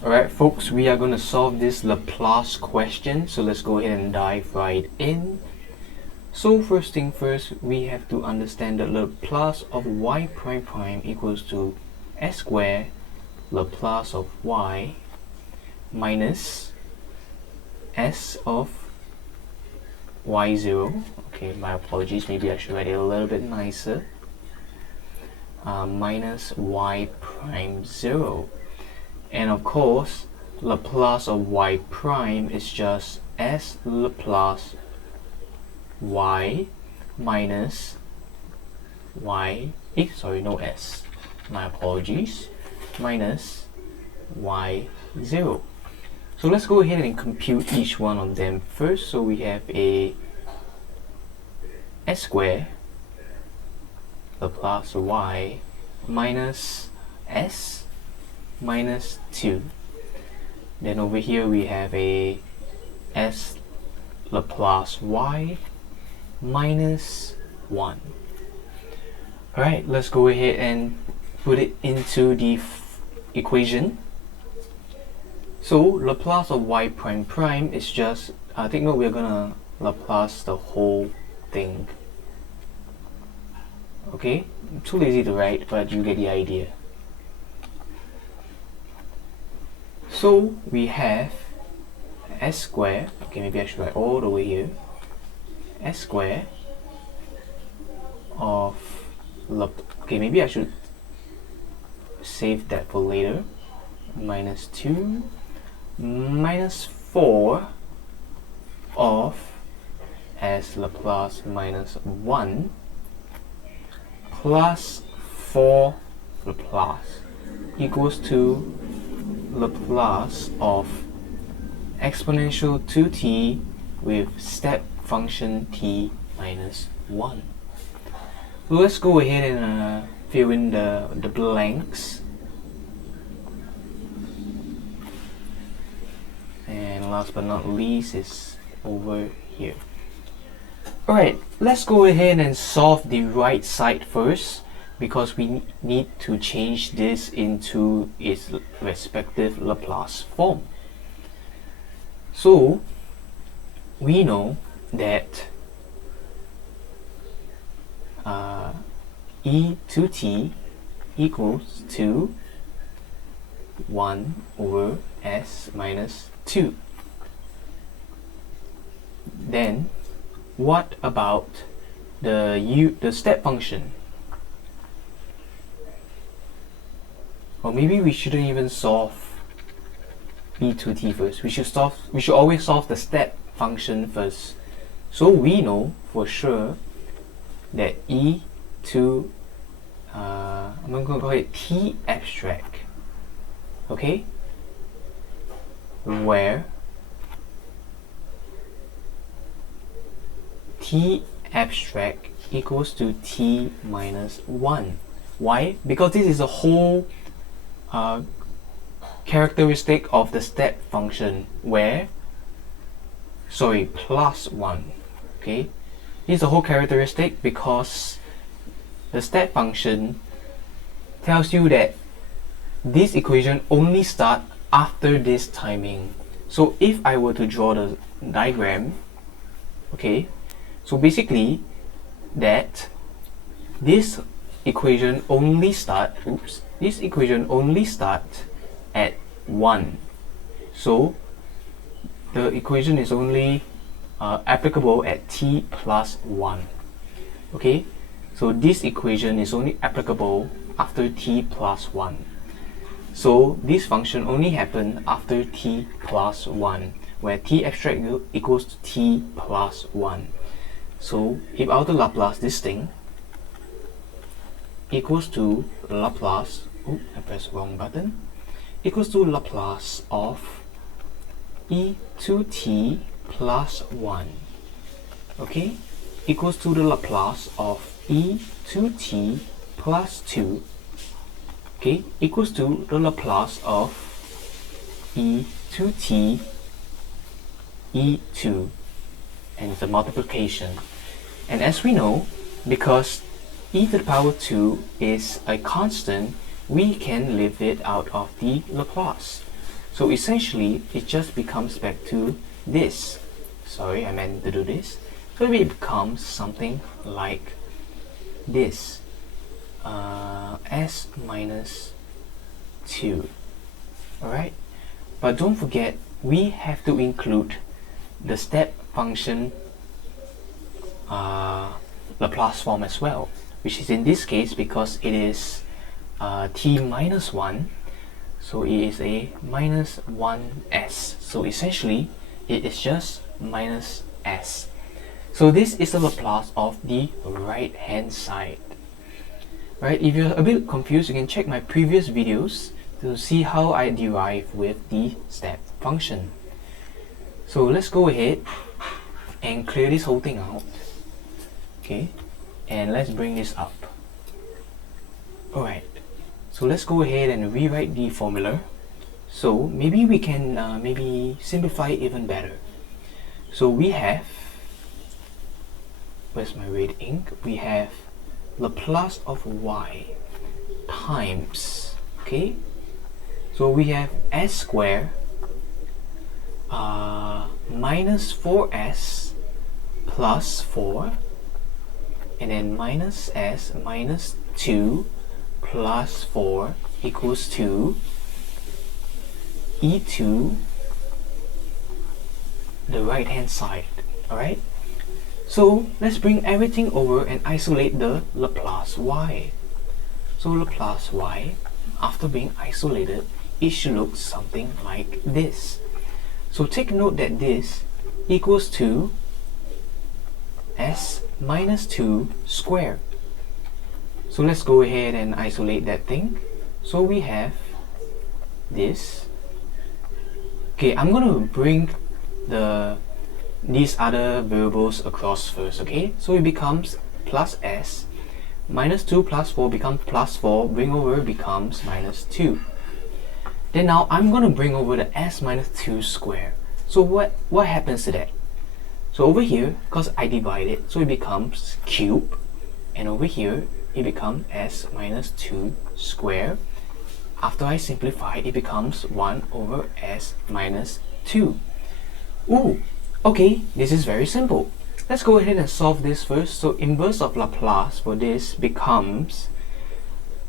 Alright folks, we are going to solve this Laplace question, so let's go ahead and dive right in. So first thing first, we have to understand that Laplace of y prime prime equals to s squared Laplace of y minus s of y0. Okay, my apologies, maybe I should write it a little bit nicer. Minus y prime 0. And of course, Laplace of y prime is just s Laplace y minus y, no s, my apologies, minus y0. So let's go ahead and compute each one of them first. So we have a s squared Laplace of y minus s minus 2. Then over here we have a s Laplace y minus 1. Alright, let's go ahead and put it into the equation. So Laplace of y prime prime is just, take note, we're gonna Laplace the whole thing. Okay, I'm too lazy to write, but you get the idea. So we have s squared, okay, maybe I should write all the way here, s squared of, okay, maybe I should save that for later, minus 2 minus 4 of s Laplace minus 1 plus 4 Laplace equals to Laplace of exponential 2t with step function t minus 1. So let's go ahead and fill in the blanks. And last but not least is over here. Alright, let's go ahead and solve the right side first, because we need to change this into its respective Laplace form. So we know that e to t equals to 1 over s minus 2. Then what about the step function? Or maybe we shouldn't even solve e to t first. We should always solve the step function first. So we know for sure that e to I'm going to call it t abstract, okay, where t abstract equals to t minus 1. Why? Because this is a whole characteristic of the step function where, plus 1. Okay, this is a whole characteristic because the step function tells you that this equation only starts after this timing. So if I were to draw the diagram, okay, so basically that this equation only starts at 1. So the equation is only applicable at t plus 1. Okay, so this equation is only applicable after t plus 1. So this function only happens after t plus 1, where t abstract equals to t plus 1. So if I were to Laplace this thing, equals to Laplace, I pressed the wrong button, equals to Laplace of e to t plus 1, okay, equals to the Laplace of e to t plus 2, okay, equals to the Laplace of e to t e2, and the multiplication. And as we know, because e to the power 2 is a constant, we can leave it out of the Laplace. So essentially, it just becomes back to this. Sorry, I meant to do this. So it becomes something like this. S minus 2. Alright? But don't forget, we have to include the step function Laplace form as well, which is in this case, because it is t minus 1, so it is a minus 1s. So essentially, it is just minus s. So this is the Laplace of the right hand side. Right? If you're a bit confused, you can check my previous videos to see how I derive with the step function. So let's go ahead and clear this whole thing out. Okay, and let's bring this up. Alright, so let's go ahead and rewrite the formula. So maybe we can maybe simplify it even better. So we have, where's my red ink? We have Laplace of y times, okay, so we have s squared minus 4s plus 4, and then minus s minus 2 plus 4 equals to e to the right hand side. Alright, so let's bring everything over and isolate the Laplace y. So Laplace y, after being isolated, it should look something like this. So take note that this equals to s minus 2 squared. So let's go ahead and isolate that thing. So we have this. Okay, I'm going to bring these other variables across first, okay? So it becomes plus s, minus 2 plus 4 becomes plus 4, bring over becomes minus 2. Then now I'm going to bring over the s minus 2 square. So what happens to that? So over here, because I divide it, so it becomes cube, and over here it becomes s minus 2 square. After I simplify, it becomes 1 over s minus 2. Ooh, okay, this is very simple. Let's go ahead and solve this first. So inverse of Laplace for this becomes,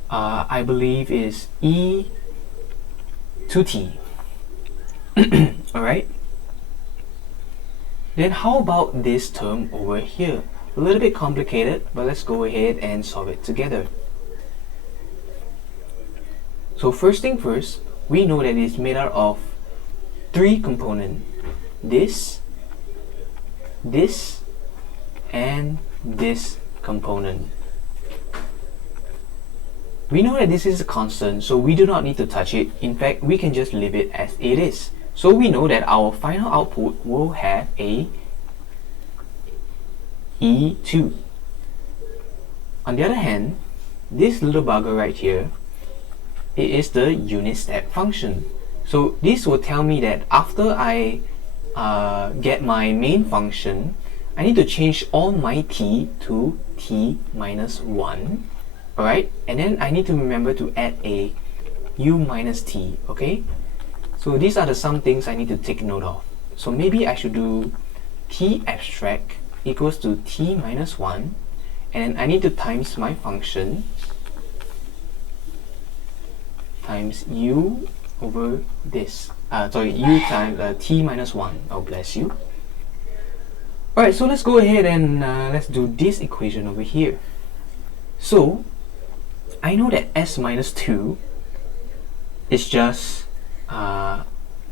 I believe is e to t. Alright. Then how about this term over here? A little bit complicated, but let's go ahead and solve it together. So first thing first, we know that it's made out of 3 components. This, and this component. We know that this is a constant, so we do not need to touch it. In fact, we can just leave it as it is. So we know that our final output will have a E2. On the other hand, this little bugger right here, it is the unit step function. So this will tell me that after I get my main function, I need to change all my t to t minus 1. Alright, and then I need to remember to add a u minus t, okay? So these are some things I need to take note of. So maybe I should do t abstract equals to t minus 1, and I need to times my function times u over this. U times t minus 1. Oh, bless you. Alright, so let's go ahead and let's do this equation over here. So I know that s minus 2 is just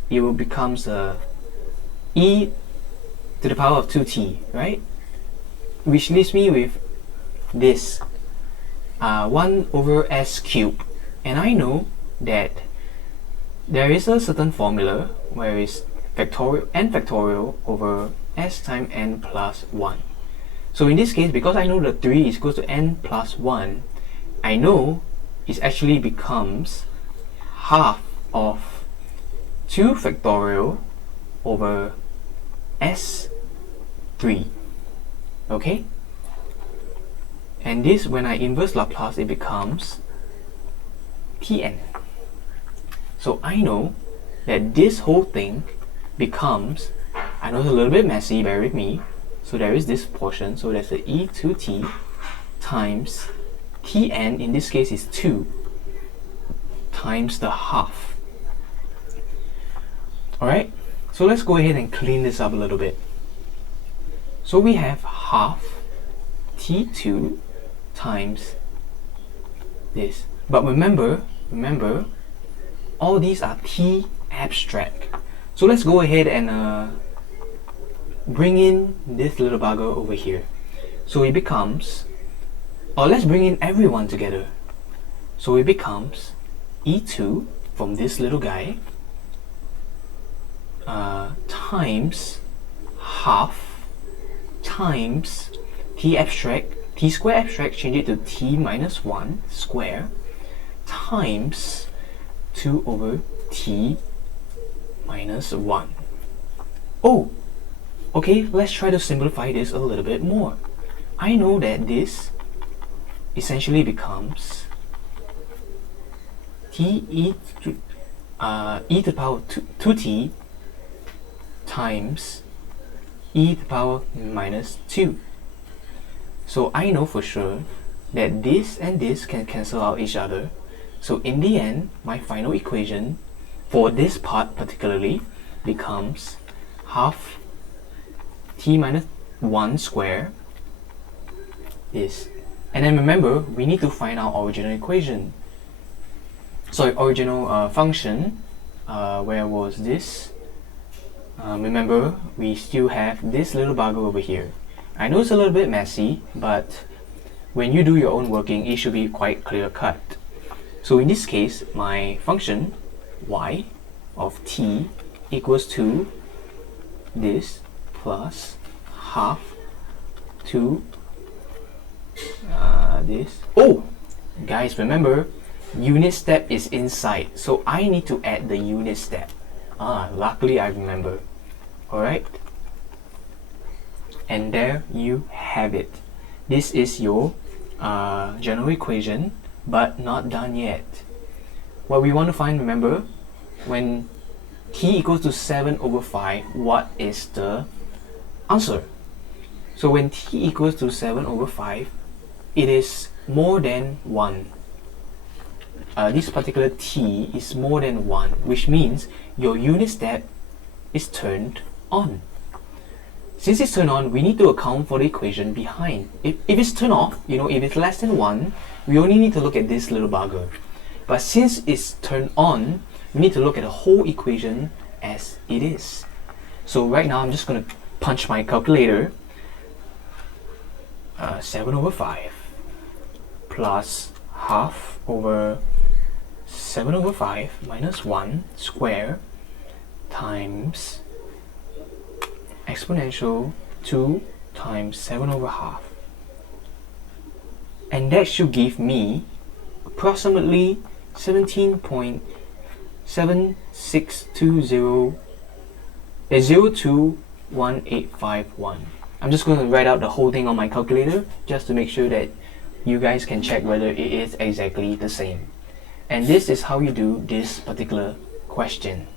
it will becomes e to the power of 2t, right? Which leaves me with this 1 over s cubed. And I know that there is a certain formula where it's factorial n factorial over s times n plus 1. So in this case, because I know the 3 is equal to n plus 1, I know it actually becomes half of 2 factorial over s3. Okay? And this, when I inverse Laplace, it becomes Tn. So I know that this whole thing becomes, I know it's a little bit messy, bear with me. So there is this portion, so there's the e2t times tn, in this case is 2, times the half. Alright, so let's go ahead and clean this up a little bit. So we have half t2 times this. But remember, all these are t abstract. So let's go ahead and bring in this little bugger over here. So it becomes, or let's bring in everyone together. So it becomes e2 from this little guy times half times t abstract, t square abstract, change it to t minus 1 square, times 2 over t minus 1. Oh, okay, let's try to simplify this a little bit more. I know that this essentially becomes e to the power 2t times e to the power minus 2. So I know for sure that this and this can cancel out each other. So in the end, my final equation for this part particularly becomes half t minus 1 square this. And then remember, we need to find our original equation. So original function, where was this? Remember, we still have this little bugger over here. I know it's a little bit messy, but when you do your own working, it should be quite clear cut. So in this case, my function y of t equals to this plus half to this. Oh, guys, remember, unit step is inside, so I need to add the unit step. Luckily I remember. Alright, and there you have it. This is your general equation, but not done yet. What we want to find, remember, when t equals to 7 over 5, what is the answer? So when t equals to 7 over 5, it is more than 1. This particular t is more than 1, which means your unit step is turned on. Since it's turned on, we need to account for the equation behind. If it's turned off, if it's less than 1, we only need to look at this little bugger. But since it's turned on, we need to look at the whole equation as it is. So right now, I'm just going to punch my calculator. 7 over 5 plus half over 7 over 5 minus 1 square times exponential 2 times 7 over half. And that should give me approximately 17.7620.021851. I'm just going to write out the whole thing on my calculator just to make sure that you guys can check whether it is exactly the same. And this is how you do this particular question.